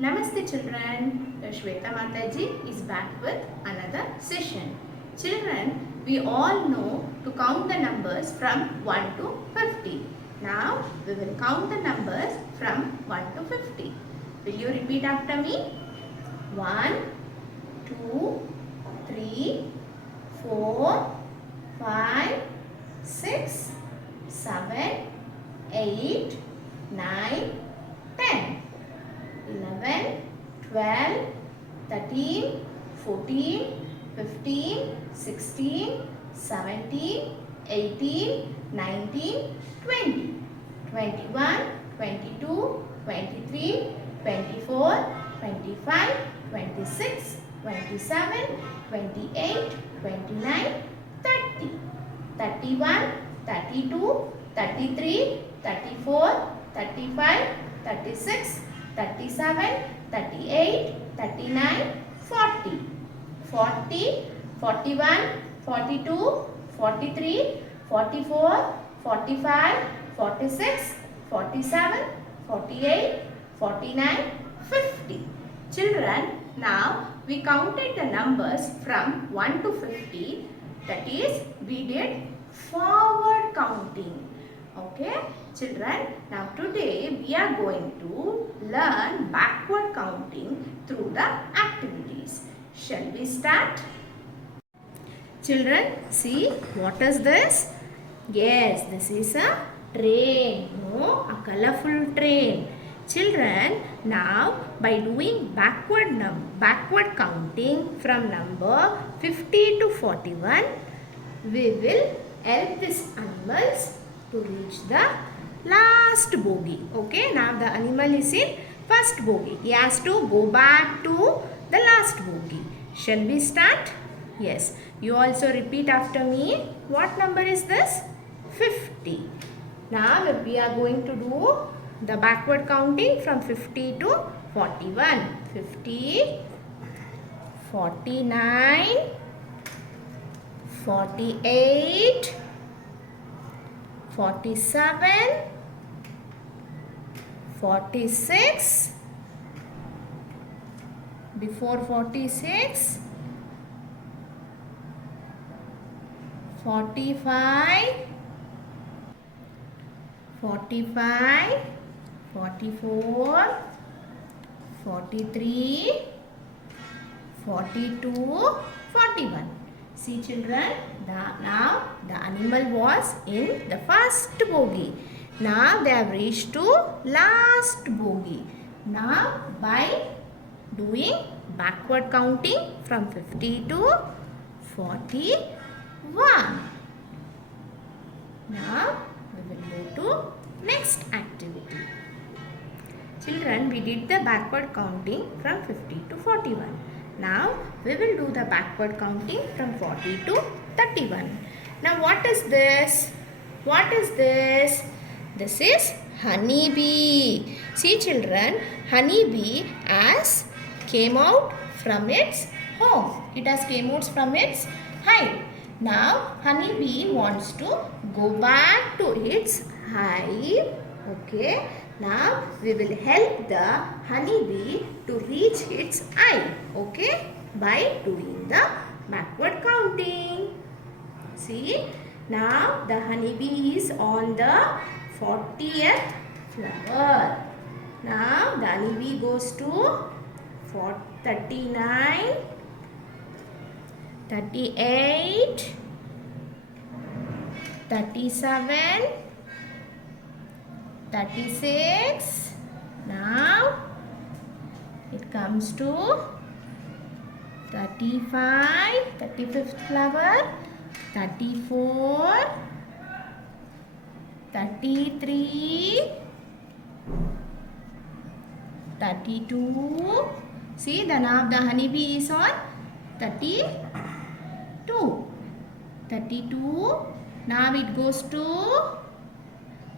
Namaste children, Shweta Mataji is back with another session. Children, we all know to count the numbers from 1 to 50. Now, we will count the numbers from 1 to 50. Will you repeat after me? 1, 2, 3, 4, 5, 6, 7, 8, 9, 10. 11, 12, 13, 14, 15, 16, 17, 18, 19, 20, 21, 22, 23, 24, 25, 26, 27, 28, 29, 30, 31, 32, 33, 34, 35, 36, 37, 38, 39, 40, 40, 41, 42, 43, 44, 45, 46, 47, 48, 49, 50. Children, now we counted the numbers from 1 to 50. That is, we did forward counting. Okay, children, now today we are going to learn backward counting through the activities. Shall we start? Children, see what is this? Yes, this is a train. No, a colorful train. Children, now by doing backward counting from number 50 to 41, we will help these animals to reach the last bogie. Okay, now the animal is in first bogie. He has to go back to the last bogie. Shall we start? Yes. You also repeat after me. What number is this? 50. Now we are going to do the backward counting from 50 to 41. 50, 49, 48, 47, 46, before 46, 45, 45, 44, 43, 42, 41. See children, now the animal was in the first bogie. Now they have reached to last bogie. Now by doing backward counting from 50 to 41. Now we will go to next activity. Children, we did the backward counting from 50 to 41. Now we will do the backward counting from 40 to 31. Now what is this? What is this? This is honeybee. See children, honeybee has came out from its home. It has came out from its hive. Now honeybee wants to go back to its hive. Okay. Now we will help the honeybee to reach its hive. Okay. By doing the backward counting. See. Now the honeybee is on the 40th flower. Now the honeybee goes to 39, 38, 37, 36. Now it comes to 35, 35th flower, 34, 33, 32. See, now the honeybee is on 32. 32. Now it goes to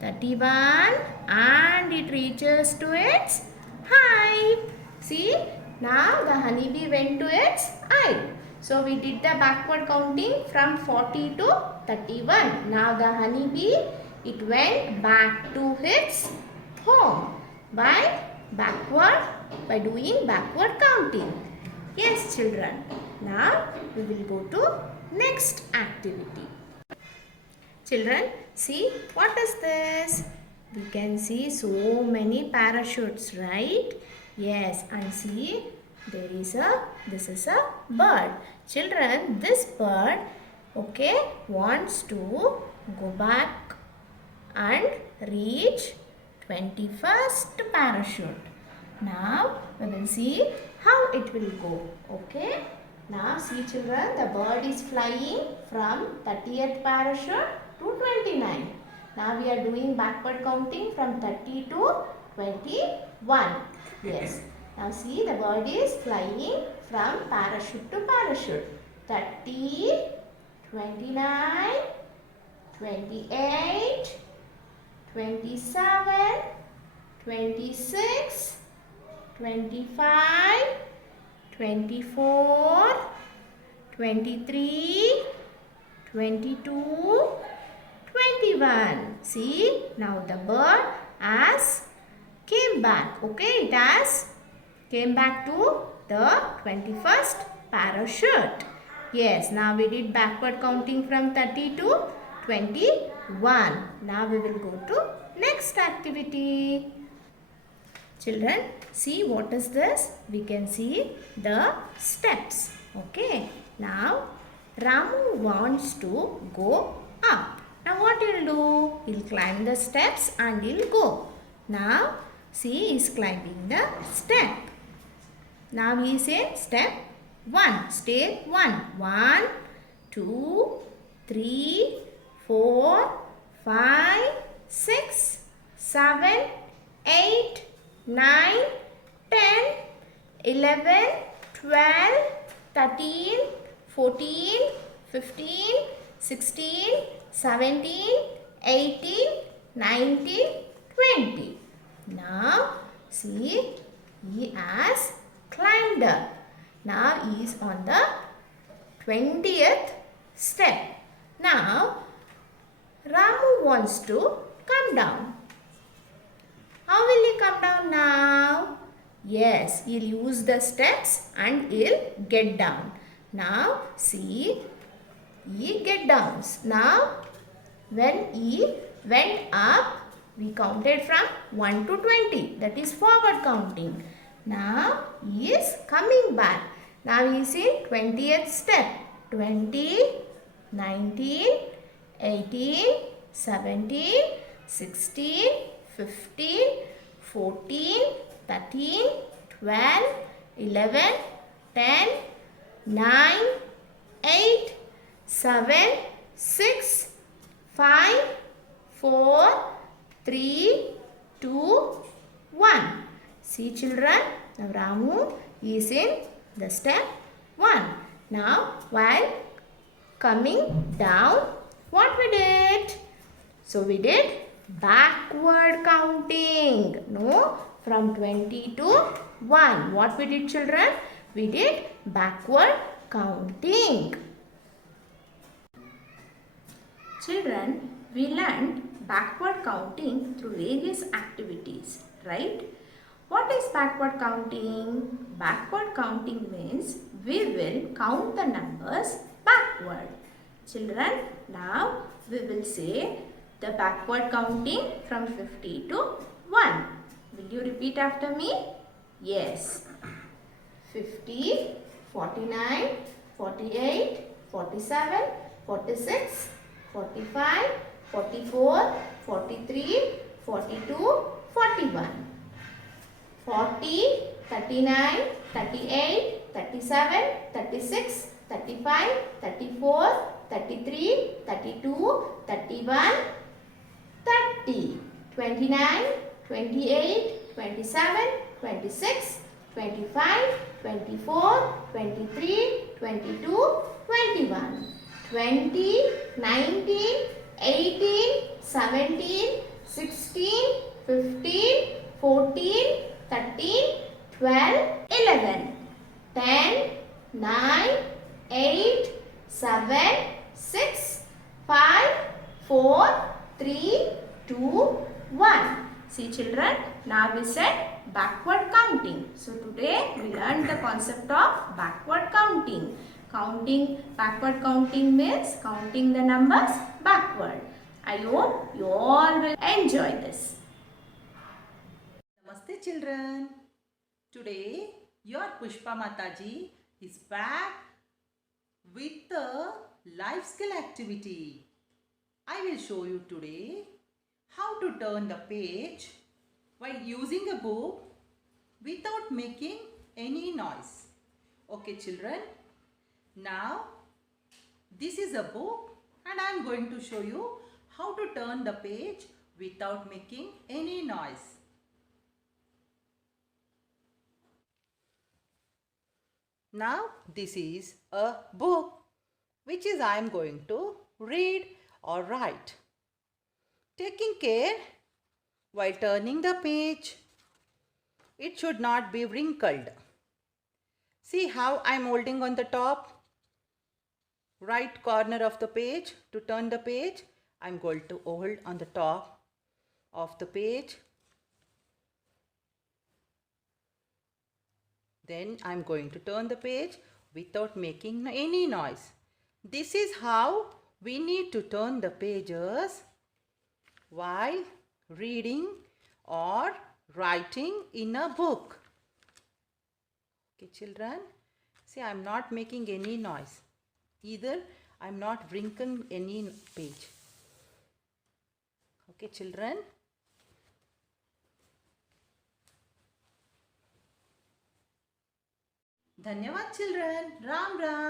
31 and it reaches to its hive. See, now the honeybee went to its hive. So we did the backward counting from 40 to 31. Now the honeybee, it went back to its home by backward by doing backward counting. Yes, children. Now we will go to next activity. Children, see what is this? We can see so many parachutes, right? Yes, and see this is a bird. Children, this bird, okay, wants to go back and reach 21st parachute. Now we will see how it will go. Okay. Now see children, the bird is flying from 30th parachute to 29. Now we are doing backward counting from 30 to 21. Yes. Now see, the bird is flying from parachute to parachute. 30, 29, 28, 27, 26, 25, 24, 23, 22, 21. See, now the bird has came back. Okay, it has came back to the 21st parachute. Yes, now we did backward counting from 30 to 21. Now we will go to next activity. Children, see what is this? We can see the steps. Okay. Now, Ramu wants to go up. Now what he'll do? He'll climb the steps and he'll go. Now, see, he's climbing the step. Now he is in step 1. Step 1. 1, 2, 3, 4, 5, 6, 7, 8, 9, 10, 11, 12, 13, 14, 15, 16, 17, 18, 19, 20. Now, see, he has climbed up. Now, he is on the 20th step. Now, Ramu wants to come down. How will he come down now? Yes, he'll use the steps and he'll get down. Now, see, he get down. Now, when he went up, we counted from 1 to 20. That is forward counting. Now, he is coming back. Now, he is in 20th step. 20, 19, 18, 17, 16, 15, 14, 13, 12, 11, 10, 9, 8, 7, 6, 5, 4, 3, 2, 1. See children, now Ramu is in the step 1. Now while coming down, what we did? So we did backward counting. No, from 20 to 1. What we did children? We did backward counting. Children, we learned backward counting through various activities, right? What is backward counting? Backward counting means we will count the numbers backward. Children, now we will say the backward counting from 50 to 1. Will you repeat after me? Yes. 50, 49, 48, 47, 46, 45, 44, 43, 42, 41. 40, 39, 38, 37, 36, 35, 34, 33, 32, 31, 30, 29, 28, 27, 26, 25, 24, 23, 22, 21, 20, 19, 18, 17, 16, 15, 14, 13, 12, 11, 10, 9, 8, 7, 6, 5, 4, 3, 2, 1. See children, now we said backward counting. So today we learned the concept of backward counting. Backward counting means counting the numbers backward. I hope you all will enjoy this. Namaste children. Today your Pushpa Mataji is back with the life skill activity. I will show you today how to turn the page while using a book without making any noise. Okay children, now this is a book and I am going to show you how to turn the page without making any noise. Now this is a book which is I am going to read or write. Taking care while turning the page, it should not be wrinkled. See how I am holding on the top right corner of the page. To turn the page, I am going to hold on the top of the page. Then I am going to turn the page without making any noise. This is how we need to turn the pages while reading or writing in a book. Okay children, see I am not making any noise. Either I am not wrinkling any page. Okay children. Dhanyavad children. Ram Ram.